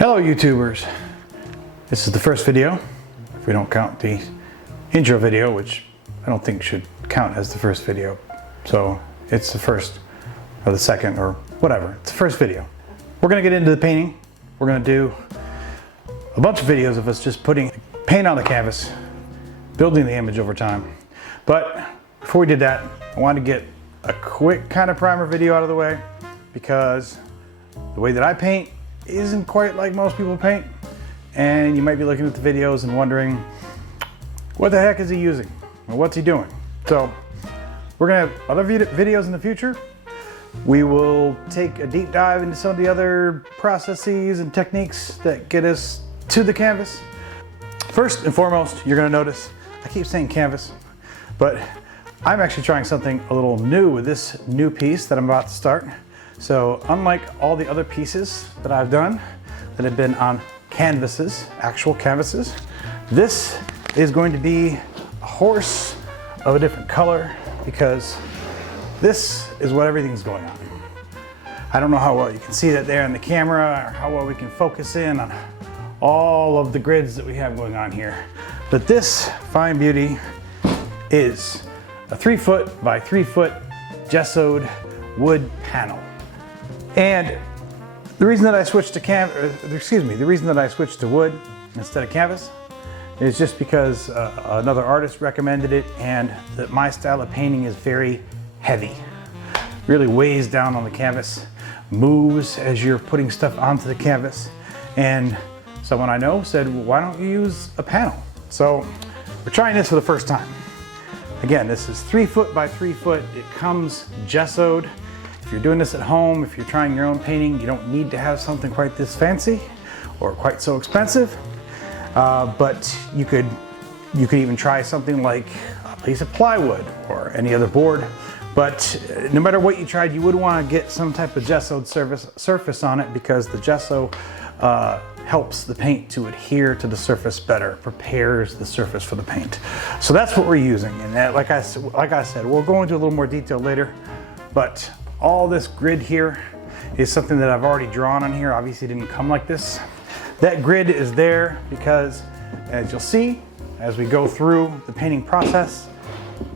Hello YouTubers, this is the first video, if we don't count the intro video, which I don't think should count as the first video. So it's the first or the second or whatever, it's the first video. We're gonna get into the painting. We're gonna do a bunch of videos of us just putting paint on the canvas, building the image over time. But before we did that, I wanted to get a quick kind of primer video out of the way because the way that I paint isn't quite like most people paint, and you might be looking at the videos and wondering what the heck is he using or what's he doing. So we're gonna have other videos in the future. We will take a deep dive into some of the other processes and techniques that get us to the canvas. First and foremost, you're gonna notice I keep saying canvas, but I'm actually trying something a little new with this new piece that I'm about to start. So unlike all the other pieces that I've done that have been on canvases, actual canvases, this is going to be a horse of a different color because this is what everything's going on. I don't know how well you can see that there in the camera or how well we can focus in on all of the grids that we have going on here. But this fine beauty is a 3 foot by 3 foot gessoed wood panel. And the reason that I switched to wood instead of canvas is just because another artist recommended it, and that my style of painting is very heavy. Really weighs down on the canvas, moves as you're putting stuff onto the canvas. And someone I know said, well, why don't you use a panel? So we're trying this for the first time. Again, this is 3 foot by 3 foot. It comes gessoed. If you're doing this at home, if you're trying your own painting, you don't need to have something quite this fancy or quite so expensive. But you could even try something like a piece of plywood or any other board. But no matter what you tried, you would want to get some type of gessoed surface on it because the gesso helps the paint to adhere to the surface better, prepares the surface for the paint. So that's what we're using. And that, like I said, we'll go into a little more detail later, but all this grid here is something that I've already drawn on here. Obviously it didn't come like this. That grid is there because, as you'll see, as we go through the painting process,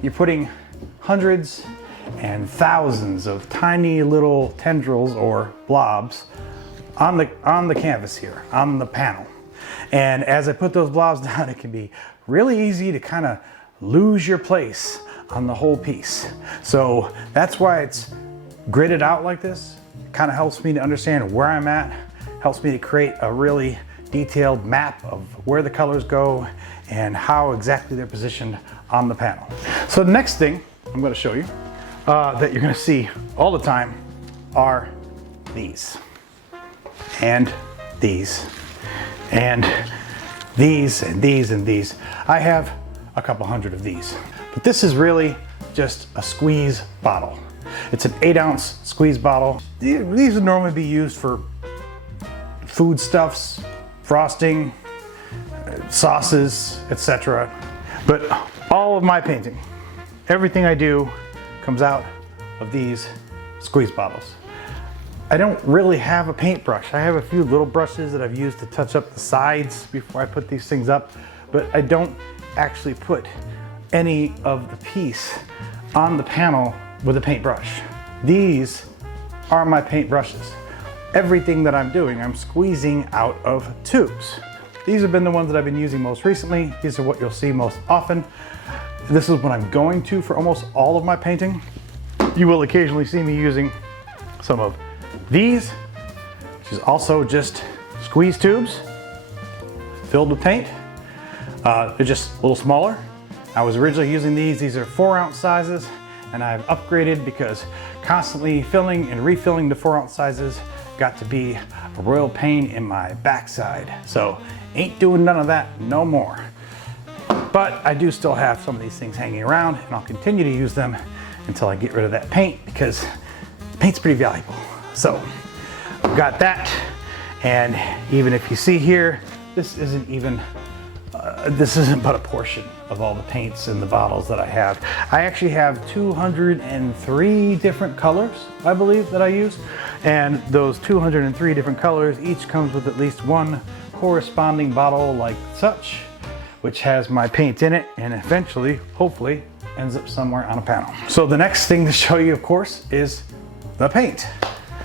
you're putting hundreds and thousands of tiny little tendrils or blobs on the canvas here, on the panel. And as I put those blobs down, it can be really easy to kind of lose your place on the whole piece. So that's why it's gridded out like this. It kind of helps me to understand where I'm at, helps me to create a really detailed map of where the colors go and how exactly they're positioned on the panel. So the next thing I'm going to show you that you're going to see all the time are these and these and these and these and these. I have a couple hundred of these, but this is really just a squeeze bottle. It's an 8-ounce squeeze bottle. These would normally be used for foodstuffs, frosting, sauces, etc. But all of my painting, everything I do comes out of these squeeze bottles. I don't really have a paintbrush. I have a few little brushes that I've used to touch up the sides before I put these things up, but I don't actually put any of the piece on the panel with a paintbrush. These are my paint brushes. Everything that I'm doing, I'm squeezing out of tubes. These have been the ones that I've been using most recently. These are what you'll see most often. This is what I'm going to for almost all of my painting. You will occasionally see me using some of these, which is also just squeeze tubes filled with paint. They're just a little smaller. I was originally using these. These are 4-ounce sizes, and I've upgraded because constantly filling and refilling the 4-ounce sizes got to be a royal pain in my backside. So ain't doing none of that no more. But I do still have some of these things hanging around, and I'll continue to use them until I get rid of that paint because paint's pretty valuable. So I've got that, and even if you see here, this isn't but a portion of all the paints in the bottles that I have. I actually have 203 different colors, I believe, that I use. And those 203 different colors, each comes with at least one corresponding bottle like such, which has my paint in it and eventually, hopefully, ends up somewhere on a panel. So the next thing to show you, of course, is the paint.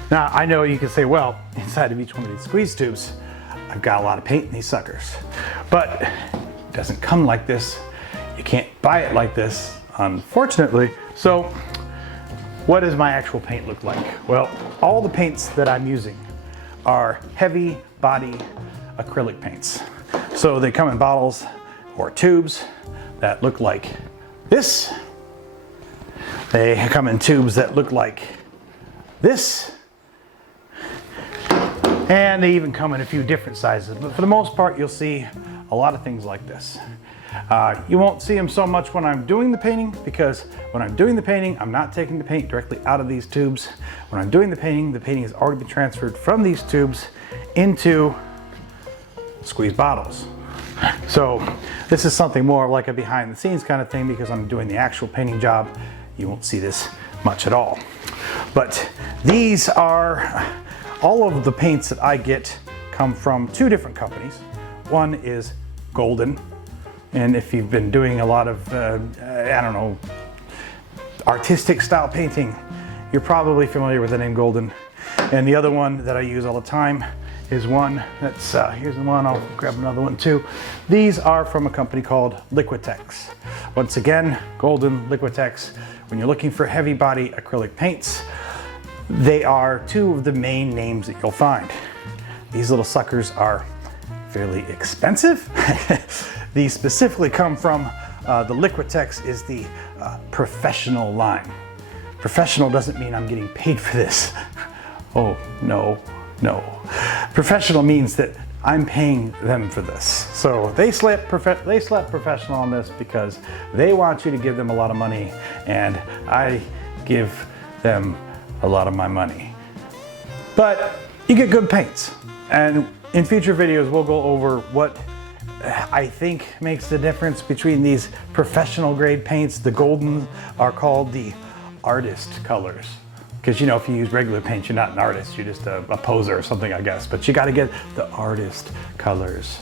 Now, I know you can say, well, inside of each one of these squeeze tubes, I've got a lot of paint in these suckers, but it doesn't come like this. You can't buy it like this, unfortunately. So what does my actual paint look like? Well, all the paints that I'm using are heavy body acrylic paints. So they come in bottles or tubes that look like this. They come in tubes that look like this. And they even come in a few different sizes, but for the most part, you'll see a lot of things like this. You won't see them so much when I'm doing the painting, because when I'm doing the painting, I'm not taking the paint directly out of these tubes. When I'm doing the painting has already been transferred from these tubes into squeeze bottles. So this is something more like a behind the scenes kind of thing, because I'm doing the actual painting job. You won't see this much at all. But these are all of the paints that I get come from two different companies. One is Golden, and if you've been doing a lot of, I don't know, artistic style painting, you're probably familiar with the name Golden. And the other one that I use all the time is one that's, here's the one, I'll grab another one too. These are from a company called Liquitex. Once again, Golden, Liquitex. When you're looking for heavy body acrylic paints, they are two of the main names that you'll find. These little suckers are fairly expensive. These specifically come from the Liquitex is the professional line. Professional doesn't mean I'm getting paid for this. Oh, no. Professional means that I'm paying them for this. So they slap professional on this because they want you to give them a lot of money, and I give them a lot of my money. But you get good paints, and in future videos we'll go over what I think makes the difference between these professional grade paints. The Golden are called the artist colors, because you know, if you use regular paint, you're not an artist, you're just a poser or something, I guess. But you got to get the artist colors,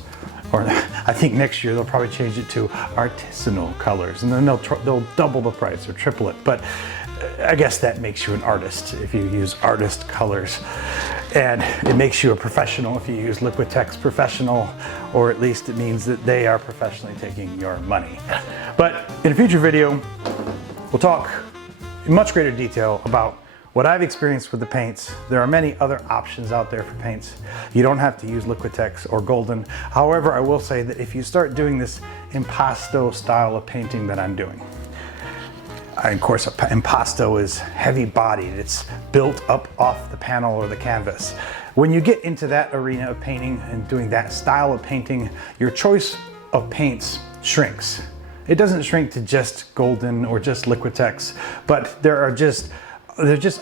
or I think next year they'll probably change it to artisanal colors, and then they'll double the price or triple it. But I guess that makes you an artist if you use artist colors, and it makes you a professional if you use Liquitex professional, or at least it means that they are professionally taking your money. But in a future video, we'll talk in much greater detail about what I've experienced with the paints. There are many other options out there for paints. You don't have to use Liquitex or Golden. However, I will say that if you start doing this impasto style of painting that I'm doing, of course, impasto is heavy bodied. It's built up off the panel or the canvas. When you get into that arena of painting and doing that style of painting, your choice of paints shrinks. It doesn't shrink to just Golden or just Liquitex, but there just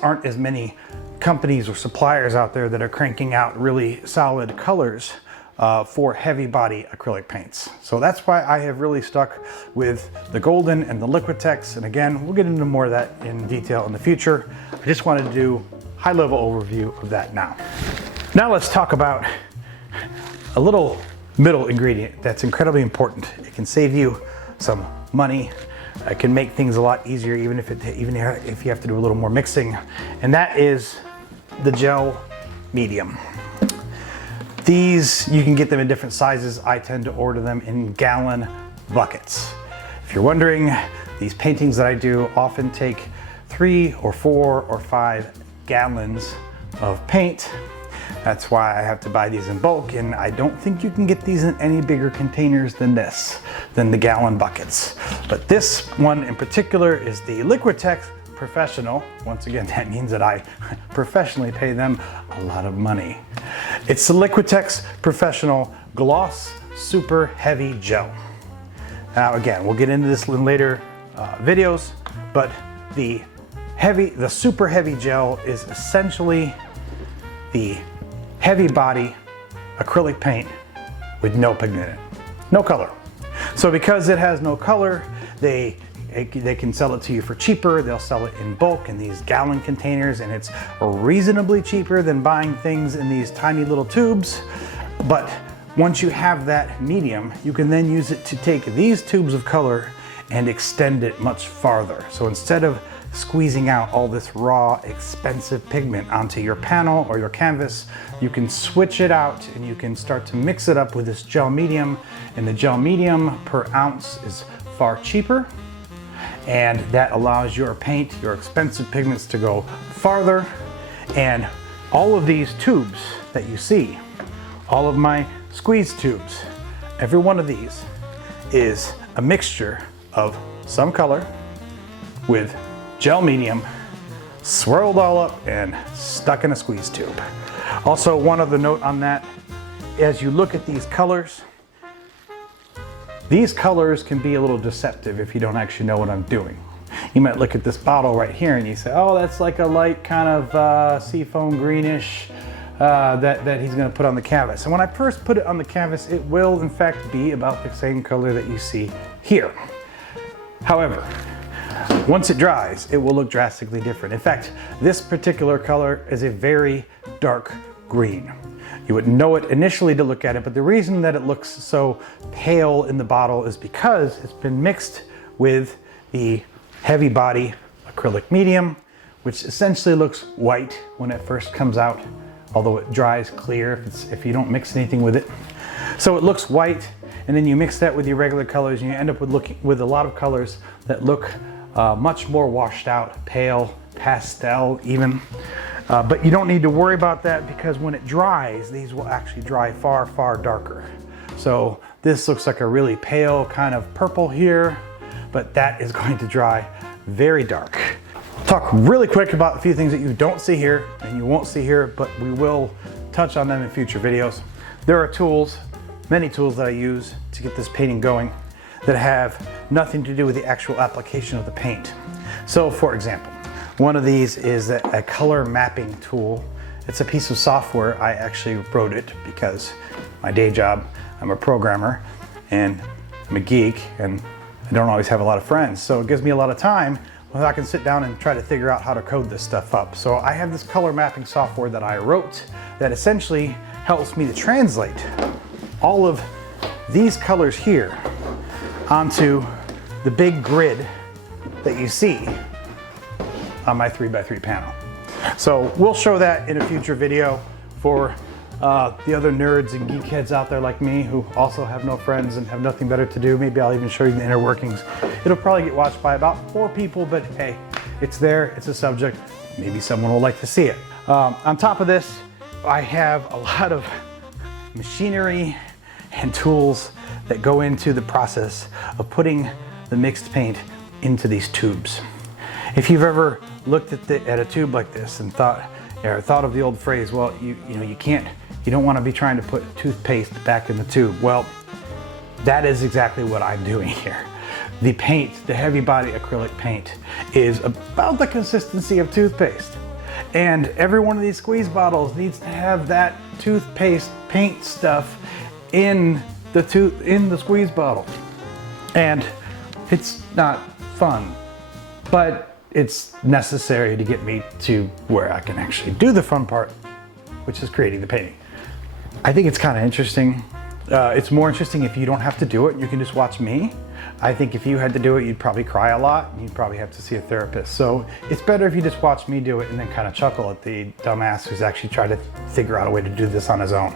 aren't as many companies or suppliers out there that are cranking out really solid colors for heavy body acrylic paints. So that's why I have really stuck with the Golden and the Liquitex. And again, we'll get into more of that in detail in the future. I just wanted to do a high level overview of that now. Now let's talk about a little middle ingredient that's incredibly important. It can save you some money. It can make things a lot easier, even if you have to do a little more mixing. And that is the gel medium. These, you can get them in different sizes. I tend to order them in gallon buckets. If you're wondering, these paintings that I do often take 3 or 4 or 5 gallons of paint. That's why I have to buy these in bulk, and I don't think you can get these in any bigger containers than the gallon buckets. But this one in particular is the Liquitex Professional. Once again, that means that I professionally pay them a lot of money. It's the Liquitex Professional Gloss Super Heavy Gel. Now again, we'll get into this in later videos, but the super heavy gel is essentially the heavy body acrylic paint with no pigment in it, no color. So because it has no color, they can sell it to you for cheaper. They'll sell it in bulk in these gallon containers, and it's reasonably cheaper than buying things in these tiny little tubes. But once you have that medium, you can then use it to take these tubes of color and extend it much farther. So instead of squeezing out all this raw, expensive pigment onto your panel or your canvas, you can switch it out and you can start to mix it up with this gel medium. And the gel medium per ounce is far cheaper. And that allows your paint, your expensive pigments to go farther. And all of these tubes that you see, all of my squeeze tubes, every one of these is a mixture of some color with gel medium swirled all up and stuck in a squeeze tube. Also, one other note on that, as you look at these colors can be a little deceptive if you don't actually know what I'm doing. You might look at this bottle right here and you say, oh, that's like a light kind of seafoam greenish that he's gonna put on the canvas. And when I first put it on the canvas, it will in fact be about the same color that you see here. However, once it dries, it will look drastically different. In fact, this particular color is a very dark green. You wouldn't know it initially to look at it, but the reason that it looks so pale in the bottle is because it's been mixed with the heavy body acrylic medium, which essentially looks white when it first comes out, although it dries clear if you don't mix anything with it. So it looks white, and then you mix that with your regular colors and you end up with a lot of colors that look much more washed out, pale, pastel even. But you don't need to worry about that because when it dries, these will actually dry far, far darker. So this looks like a really pale kind of purple here, but that is going to dry very dark. I'll talk really quick about a few things that you don't see here and you won't see here, but we will touch on them in future videos. There are tools, many tools that I use to get this painting going that have nothing to do with the actual application of the paint. So for example, one of these is a color mapping tool. It's a piece of software. I actually wrote it because my day job, I'm a programmer and I'm a geek and I don't always have a lot of friends. So it gives me a lot of time when I can sit down and try to figure out how to code this stuff up. So I have this color mapping software that I wrote that essentially helps me to translate all of these colors here onto the big grid that you see on my 3x3 panel. So we'll show that in a future video for the other nerds and geek heads out there like me who also have no friends and have nothing better to do. Maybe I'll even show you the inner workings. It'll probably get watched by about 4 people, but hey, it's there, it's a subject. Maybe someone will like to see it. On top of this, I have a lot of machinery and tools that go into the process of putting the mixed paint into these tubes. If you've ever looked at a tube like this and thought of the old phrase, well, you don't want to be trying to put toothpaste back in the tube. Well, that is exactly what I'm doing here. The paint, the heavy body acrylic paint, is about the consistency of toothpaste. And every one of these squeeze bottles needs to have that toothpaste paint stuff in the squeeze bottle. And it's not fun, but it's necessary to get me to where I can actually do the fun part, which is creating the painting. I think it's kind of interesting. It's more interesting if you don't have to do it and you can just watch me. I think if you had to do it, you'd probably cry a lot and you'd probably have to see a therapist. So it's better if you just watch me do it and then kind of chuckle at the dumbass who's actually tried to figure out a way to do this on his own.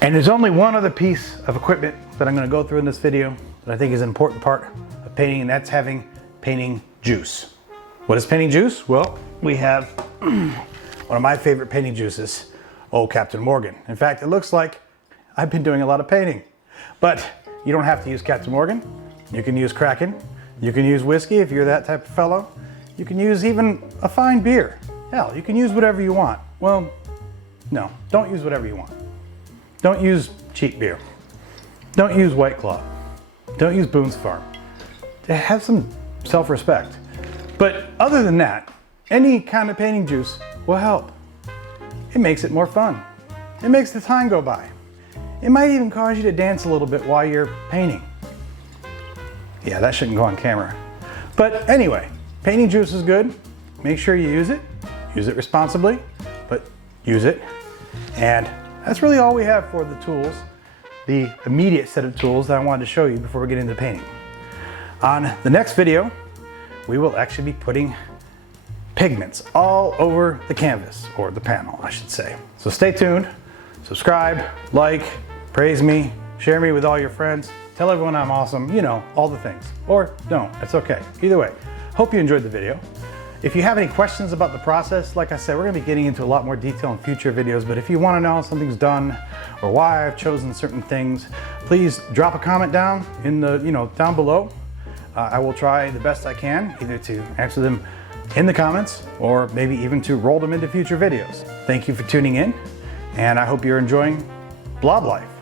And there's only one other piece of equipment that I'm going to go through in this video that I think is an important part of painting, and that's having painting juice. What is painting juice? Well, we have one of my favorite painting juices, Old Captain Morgan. In fact, it looks like I've been doing a lot of painting, but you don't have to use Captain Morgan. You can use Kraken. You can use whiskey if you're that type of fellow. You can use even a fine beer. Hell, you can use whatever you want. Well, no, don't use whatever you want. Don't use cheap beer. Don't use White Claw. Don't use Boone's Farm. Have some self-respect. But other than that, any kind of painting juice will help. It makes it more fun. It makes the time go by. It might even cause you to dance a little bit while you're painting. Yeah, that shouldn't go on camera. But anyway, painting juice is good. Make sure you use it. Use it responsibly, but use it. And that's really all we have for the tools, the immediate set of tools that I wanted to show you before we get into painting. On the next video, we will actually be putting pigments all over the canvas, or the panel, I should say. So stay tuned, subscribe, like, praise me, share me with all your friends, tell everyone I'm awesome, you know, all the things. Or don't, it's okay. Either way, hope you enjoyed the video. If you have any questions about the process, like I said, we're gonna be getting into a lot more detail in future videos, but if you wanna know how something's done or why I've chosen certain things, please drop a comment down in the, down below. I will try the best I can, either to answer them in the comments or maybe even to roll them into future videos. Thank you for tuning in, and I hope you're enjoying Blob Life.